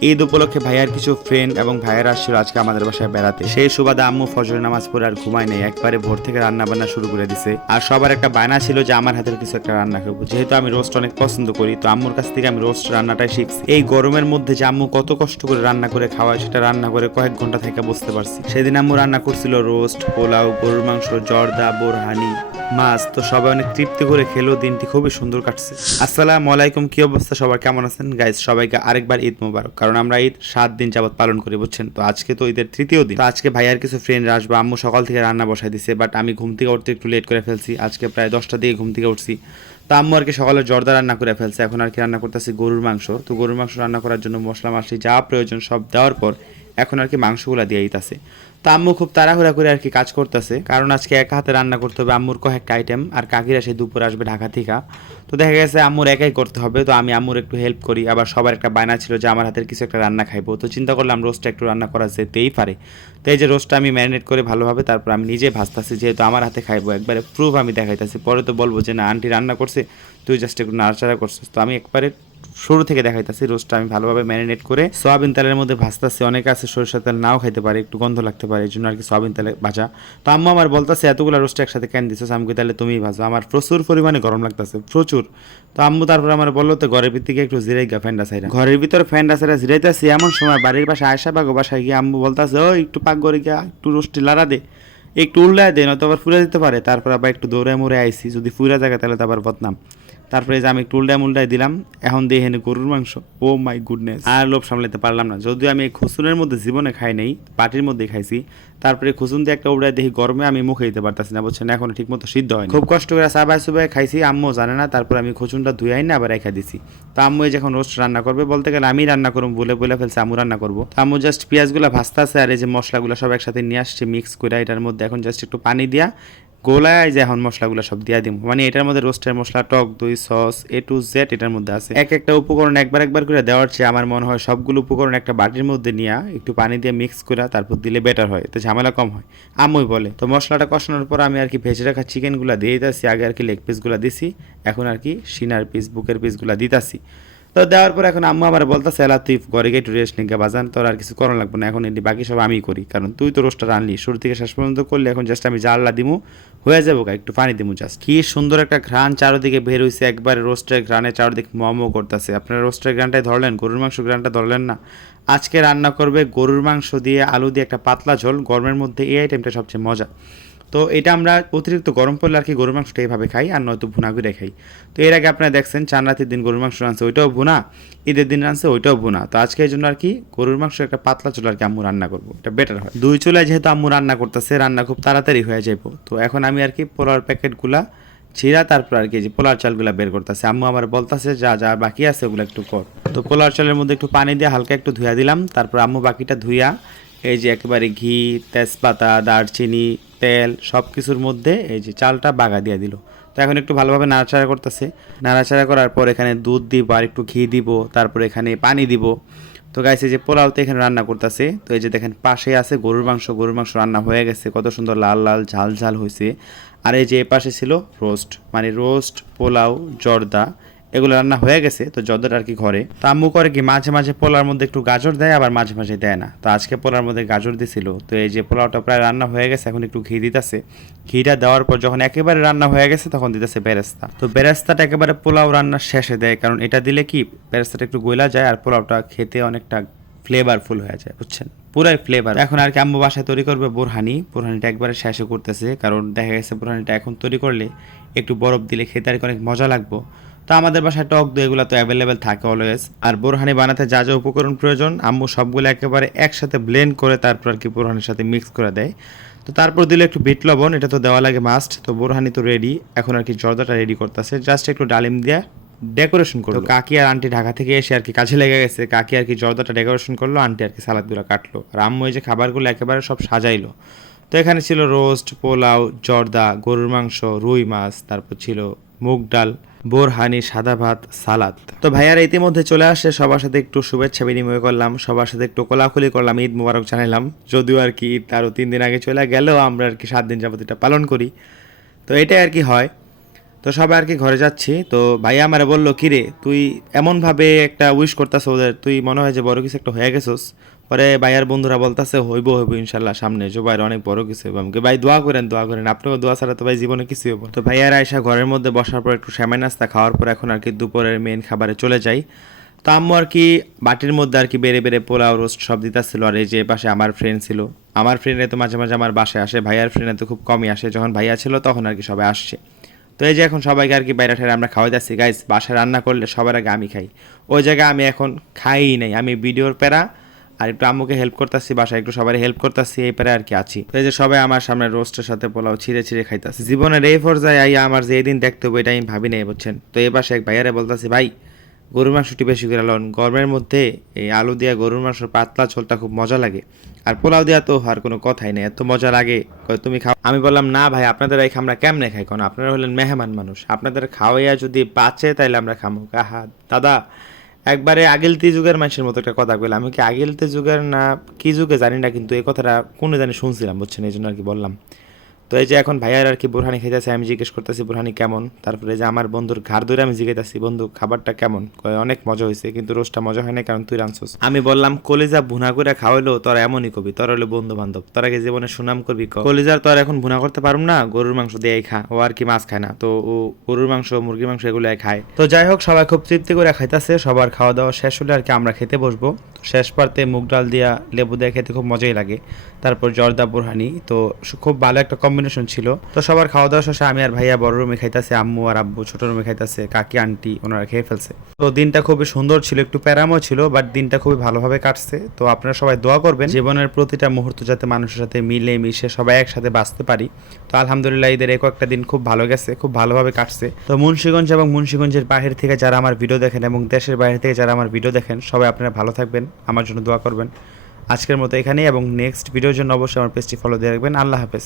ঈদ উপলক্ষে ভাইয়ার কিছু ফ্রেন্ড এবং ভাইয়ারা আসছিল আজকে আমাদের বাসায় বেড়াতে। সেই সুবাদে আম্মু ফজর নামাজ পড়ে আর ঘুমায় নেই। একবারে ভোর থেকে রান্না বান্না শুরু করে দিছে। আর সবার একটা বায়না ছিল যে আমার হাতের কিছু একটা রান্না খাব যেহেতু আমি রোস্ট অনেক পছন্দ করি, তো আম্মুর কাছ থেকে আমি রোস্ট রান্নাটাই শিখছি। এই গরমের মধ্যে যে আম্মু কত কষ্ট করে রান্না করে খাওয়ায়, সেটা রান্না করে কয়েক ঘণ্টা থেকে বুঝতে পারছি। সেদিন আম্মু রান্না করছিল রোস্ট পোলাও, গরুর মাংস, জর্দা, বোরহানি। মাছ, তো সবাই অনেক তৃপ্তি করে খেলো, দিনটি খুবই সুন্দর কাটছে। আসসালামু আলাইকুম, কি অবস্থা? সবার কেমন আছেন? গাইজ সবাইকে আরেকবার ঈদ মোবারক, কারণ আমরা ঈদ সাত দিন যাবত পালন করি, বুঝছেন? তো আজকে তো ঈদের তৃতীয় দিন। তো আজকে ভাইয়ার কিছু ফ্রেন্ড আসবে, আম্মু সকাল থেকে রান্না বসাই দিছে বাট আমি ঘুম থেকে উঠতে একটু লেট করে ফেলছি। আজকে প্রায় দশটা দিকে ঘুম থেকে উঠছি। তো আম্মু আর কি সকালে জর্দা রান্না করে ফেলছে, এখন আর কি রান্না করতেছি গরুর মাংস। তো গরুর মাংস রান্না করার জন্য মশলা মাসি যা প্রয়োজন সব দেওয়ার পর এখন আর কি মাংসগুলা দিয়ে দিতেছে। তো আম্মু খুব তাড়াহুড়া করে আর কি কাজ করতেছে। কারণ আজকে এক হাতে রান্না করতে হবে, আম্মুর কয়েকটা আইটেম আর কাকিরা সেই দুপুরে আসবে ঢাকা থেকে। তো দেখা গেছে আম্মুর একাই করতে হবে, তো আমি আম্মুর একটু হেল্প করি। আবার সবার একটা বায়না ছিল যে আমার হাতের কিছু একটা রান্না খাইবো। তো চিন্তা করলাম রোস্টটা একটু রান্না করা যেতেই পারে। তো এই যে রোস্টটা আমি ম্যারিনেট করে ভালোভাবে তারপর আমি নিজে ভাজতাছি, যেহেতু আমার হাতে খাইবো, একবারে প্রুফ আমি দেখাইতেছি। পরে তো বলব যে না, আন্টি রান্না করছে, তুই জাস্ট একটু নাড়াচাড়া করছিস। তো আমি একবারে শুরু থেকে দেখাইতেছি, রোস্টটা আমি ভালোভাবে ম্যারিনেট করে সয়াবিন তেলের মধ্যে ভাজতেছি, অনেকে আছে, সরিষার তেল নাও খাইতে পারে, একটু গন্ধ লাগতে পারে, এই জন্য আর কি সয়াবিন তেলে ভাজা। তো আম্মু আমার বলতেছে, এতগুলো রোস্ট একসাথে কেন দিচ্ছিস আমি তাহলে তুমিই ভাজো। আমার প্রচুর পরিমাণে গরম লাগতেছে, প্রচুর। তো আম্মু তারপর আমার বলল, তো ঘরের ভিতর থেকে একটু জিরাই গা ফ্যান্ডা সাইরা ঘরের ভিতর ফ্যান্ডা সাইরা জিরাইতেছি, এমন সময় বাড়ির পাশে আয়সা বাগো বাসায় গিয়ে আম্মু বলতেছে ও একটু পাক করে গিয়া একটু রোস্টি লাড়া দে, একটু উল্লায় নয়তো আবার ফুলে দিতে পারে। তারপর আবার একটু দৌড়ে মুড়ে আইসি যদি ফুরা জায়গা তাহলে তো আবার বদনাম। তারপরে যে আমি একটু উল্টায় মুল্টায় দিলাম এখন দিয়ে হেনে গরুর মাংস। ও মাই গুডনেস আর লোভ সামলাতে পারলাম না। যদিও আমি এই খুসুনের মধ্যে জীবনে খাই নাই পাটির মধ্যে খাইছি তারপরে খুসুন দিয়ে একটা উড়ায় দেখি গরমে আমি মুখে দিতে পারতাছি না বুঝছেন? এখন ঠিক মতো সিদ্ধ হয় খুব কষ্ট করে সাবাই সুবাই খাইছি আম্মু জানে না তারপর আমি খুচুনটা ধুয়াই না আবার রেখে দিছি। তো আম্মু যখন রোস্ট রান্না করবে বলতে গেলে আমি রান্না করব বলে বলে ফেলছে আম্মু রান্না করব। তো আম্মু জাস্ট পেঁয়াজগুলো ভাজতেছে আর এই যে মশলাগুলো সব একসাথে নিয়ে আসছে মিক্স করে এটার মধ্যে। এখন জাস্ট একটু পানি দিয়া গোলায় যে এখন মশলাগুলো সব দিয়ে দিব মানে এটার মধ্যে রোস্টের মশলা, টক দই, সস এ টু জেড এটার মধ্যে আছে। এক একটা উপকরণ একবার একবার করে দেওয়ার চেয়ে আমার মনে হয় সবগুলো উপকরণ একটা বাটির মধ্যে নিয়ে একটু পানি দিয়ে মিক্স করে তারপর দিলে বেটার হয় তো ঝামেলা কম হয়। আমই বলে, তো মশলাটা কষানোর পর আমি আর কি ভেজে রাখা চিকেনগুলো দিয়ে দিতেছি, আগে আর কি লেগ পিসগুলো দিছি, এখন আর কি সিনার পিস বুকের পিসগুলো দিতাছি। তো দেওয়ার পর এখন আম্মু আমার বলতেছে, এলা, তুই ঘরে গিয়ে একটু রেস্ট নিকা বাজান, তোর আর কিছু করানো লাগবে না, এখন এটি বাকি সব আমি করি, কারণ তুই তো রোস্টটা রানলি শুরু থেকে শেষ পর্যন্ত করলে, এখন জাস্ট আমি জাললা দিমু, হয়ে যাব একটু পানি দিমু জাস্ট কি সুন্দর একটা ঘ্রাণ চারোদিকে বের হইছে, একবারে রোস্টের ঘ্রাণে চারদিকে মমো করতেছে। আপনারা রোস্টের ঘ্রাণটাই ধরলেন, গরুর মাংস ঘ্রাণটা ধরলেন না। আজকে রান্না করবে গরুর মাংস দিয়ে আলু দিয়ে একটা পাতলা ঝোল, গরমের মধ্যে এই আইটেমটা সবচেয়ে মজা। তো এটা আমরা অতিরিক্ত গরম পড়লে আর কি গরুর মাংসটা এইভাবে খাই আর নয়তো ভুনা করে খাই। তো এর আগে আপনারা দেখছেন চান রাতের দিন গরুর মাংস রানছে ওইটাও ভুনা। ঈদের দিন রানছে ওইটাও ভুনা। তো আজকে এই জন্য আর কি গরুর মাংস একটা পাতলা চুলা আর কি আম্মু রান্না করব। এটা বেটার হয়। দুই চুলায় যেহেতু আম্মু রান্না করতেছে, রান্না খুব তাড়াতাড়ি হয়ে যাব তো এখন আমি আর কি পোলার প্যাকেটগুলা ছিঁড়া, তারপর আর কি যে পোলার চালগুলা বের করতেছে। আম্মু আমার বলতেছে, যা যা বাকি আছে ওগুলো একটু কর। তো পোলার চালের মধ্যে একটু পানি দিয়ে হালকা একটু ধুয়া দিলাম। তারপর আম্মু বাকিটা ধুইয়া এই যে একেবারে ঘি, তেজপাতা, দারচিনি তেল সব কিছুর মধ্যে এই যে চালটা বাগা দিয়ে দিল। তো এখন একটু ভালোভাবে নাড়াচাড়া করতেছে। নাড়াচাড়া করার পর এখানে দুধ দিব আর একটু ঘি দিব, তারপর এখানে পানি দিব। তো গাইছে যে পোলাও তো এখানে রান্না করতেছে। তো এই যে দেখেন পাশে আছে গরুর মাংস গরুর মাংস রান্না হয়ে গেছে। কত সুন্দর লাল লাল, ঝাল ঝাল হয়েছে আর এই যে এ পাশে ছিল রোস্ট মানে রোস্ট পোলাও জর্দা। এগুলো রান্না হয়ে গেছে, তো জর্দাটা আর কি ঘরে। তো আম্মু করে কি মাঝে মাঝে পোলার মধ্যে একটু গাজর দেয়, আবার মাঝে মাঝে দেয় না। তো আজকে পোলার মধ্যে গাজর দিছিল। তো এই যে পোলাওটা প্রায় রান্না হয়ে গেছে, এখন একটু ঘি দিতেছে। ঘিটা দেওয়ার পর যখন একেবারে রান্না হয়ে গেছে, তখন দিতেছে বেরেস্তা। তো বেরেস্তাটা একেবারে পোলাও রান্নার শেষে দেয়, কারণ এটা দিলে কি, বেরেস্তাটা একটু গইলা যায় আর পোলাওটা খেতে অনেকটা ফ্লেভারফুল হয়ে যায়, বুঝছেন? পুরাই ফ্লেভার এখন আর কি আম্মু বাসায় তৈরি করবে বোরহানি। বোরহানিটা একবারে শেষে করতেছে, কারণ দেখা গেছে বোরহানিটা এখন তৈরি করলে একটু বরফ দিলে খেতে আর অনেক মজা লাগবো। তো আমাদের বাসায় টক দই এগুলো তো অ্যাভেলেবেল থাকে অলওয়েজ আর বোরহানি বানাতে যা যা উপকরণ প্রয়োজন আম্মু সবগুলো একেবারে একসাথে ব্লেন্ড করে তারপর আর কি বোরহানির সাথে মিক্স করে দেয়। তো তারপর দিলে একটু বিট লবণ এটা তো দেওয়া লাগে মাস্ট তো বোরহানি তো রেডি এখন আর কি জর্দাটা রেডি করতেছে। জাস্ট একটু ডালিম দিয়ে ডেকোরেশন করল। কাকি আর আন্টি ঢাকা থেকে এসে আর কি কাজে লেগে গেছে। কাকি আর কি জর্দাটা ডেকোরেশন করল আন্টি আর কি সালাদগুলো কাটলো। আর আম্মু এই যে খাবারগুলো একেবারে সব সাজাইলো। তো এখানে ছিল রোস্ট, পোলাও, জর্দা, গরুর মাংস, রুই মাছ, তারপর ছিল মুগ ডাল বোরহানি সাদা ভাত, সালাদ। তো ভাইয়ার ইতিমধ্যে চলে আসে সবার সাথে একটু শুভেচ্ছা বিনিময় করলাম, সবার সাথে একটু কোলাকুলি করলাম, ঈদ মুবারক জানালাম যদিও আর কি ঈদ আরও তিন দিন আগে চলে গেলেও আমরা আর কি সাত দিন যাবত এটা পালন করি। তো এটাই আর কি হয়। তো সবাই আর কি ঘরে যাচ্ছি। তো ভাইয়া আমার বলল, কিরে, তুই এমনভাবে একটা উইশ করতেছ ওদের, তুই মনে হয় যে বড় কিছু একটা হয়ে গেছোস। পরে ভাইয়ার বন্ধুরা বলতেছে, হইব হইব, ইনশাল্লাহ সামনে। জোবাইয়ের অনেক বড় কিছু হবে আমাকে ভাই, দোয়া করেন দোয়া করেন। আপনাকে দোয়া ছাড়া তো ভাই জীবনে কিছু হব তো ভাইয়ারা এসে ঘরের মধ্যে বসার পর একটু শ্যামাই নাস্তা খাওয়ার পর এখন আর কি দুপুরের মেন খাবারে চলে যাই। তো আম্মু আর কি বাটির মধ্যে আর কি বেড়ে বেড়ে পোলাও রোস্ট সব দিতেছিল আর এই যে পাশে আমার ফ্রেন্ড ছিল। আমার ফ্রেন্ডে তো মাঝে মাঝে আমার বাসায় আসে। ভাইয়ার ফ্রেন্ডে তো খুব কমই আসে। যখন ভাইয়া ছিল তখন আর কি সবাই আসছে। তো এই যে এখন সবাইকে আর কি বাইরে ঠাইরে আমরা খাওয়াই যাচ্ছি গাইস বাসায় রান্না করলে সবার আগে আমি খাই। ওই জায়গায় আমি এখন খাইই নাই। আমি ভিডিওর প্যারা আর একটু আম্মুকে হেল্প করতেছি, বাসায় একটু সবাই হেল্প করতেছি, এই প্যারা আর কি আছি। এই যে সবাই আমার সামনে রোস্টের সাথে পোলাও ছিঁড়ে ছিঁড়ে খাইতেছে। জীবনের এই পর্যায়ে আইয়া আমার যে দিন দেখতে হবে এটা আমি ভাবি নাই, বুঝছেন? তো এই পাশে এক ভাইয়ারে বলতেছি, ভাই, গরুর মাংসটি বেশি করে লন। গরমের মধ্যে এই আলু দিয়া গরুর মাংসের পাতলা ঝোলটা খুব মজা লাগে। আর পোলাও দেওয়া তো আর কোনো কথাই নেই, এত মজা লাগে তুমি খাও। আমি বললাম, না ভাই, আপনাদের এই আমরা কেমনে খাই কারণ আপনারা হলেন মেহমান মানুষ। আপনাদের খাওয়াইয়া যদি বাঁচে তাইলে আমরা খামো। আহা, দাদা একবারে আগেলতি যুগের মানুষের মতো একটা কথা কইলাম। আমি কি আগেলতে যুগের না কি যুগে জানি না, কিন্তু এই কথাটা কোনো জানি শুনছিলাম, বুঝছেন? এই জন্য আর কি বললাম। তো এই যে এখন ভাইয়ার আর কি বুরহানি খাইতেছে, আমি জিজ্ঞেস করতেছি, বুরহানি কেমন? তারপরে যে আমার বন্ধুর ঘাড় ধরে আমি জিজ্ঞাসি বন্ধু, খাবারটা কেমন? অনেক মজা হয়েছে কিন্তু রোজটা মজা হয় না কারণ তুই রাঁধছস। আমি বললাম, কলিজা ভুনা করে খাওয়াইলো, তোরা এমনই কবি, তোরা হলো বন্ধু বান্ধব তোরা কি জীবনে সুনাম করবি? কলিজার তোর এখন ভুনা করতে পারুম না, গরুর মাংস দিয়েই খা, ও আর কি মাছ খায় না, তো ও গরুর মাংস, মুরগির মাংস এগুলো খায়। তো যাই হোক, সবাই খুব তৃপ্তি করে খাইতেছে, সবার খাওয়া দাওয়া শেষ হলে আর কি আমরা খেতে বসবো। শেষ পারতে মুগ ডাল দিয়া লেবু দিয়ে খেতে খুব মজাই লাগে। তারপর জর্দা বুরহানি। তো খুব ভালো একটা কম্বিনেশন ছিল। তো সবার খাওয়া দাওয়া শেষে আমি আর ভাইয়া বড় রুমে খাইতেছে, আম্মু আর আব্বু ছোট রুমে খাইতেছে, কাকি, আন্টি ওনারা খেয়ে ফেলছে। তো দিনটা খুবই সুন্দর ছিল, একটু প্যারামও ছিল বাট দিনটা খুবই ভালোভাবে কাটছে। তো আপনারা সবাই দোয়া করবেন, জীবনের প্রতিটা মুহূর্ত যাতে মানুষের সাথে মিলে মিশে সবাই একসাথে বাঁচতে পারি। তো আলহামদুলিল্লাহ ঈদের এক একটা দিন খুব ভালো গেছে, খুব ভালোভাবে কাটছে। তো মুন্সিগঞ্জ এবং মুন্সিগঞ্জের বাহির থেকে যারা আমার ভিডিও দেখেন এবং দেশের বাইরে থেকে যারা আমার ভিডিও দেখেন, সবাই আপনারা ভালো থাকবেন, আমার জন্য দোয়া করবেন। আজকের মতো এখানেই এবং নেক্সট ভিডিওর জন্য অবশ্যই আমার পেজটি ফলো দিয়ে রাখবেন। আল্লাহ হাফেজ।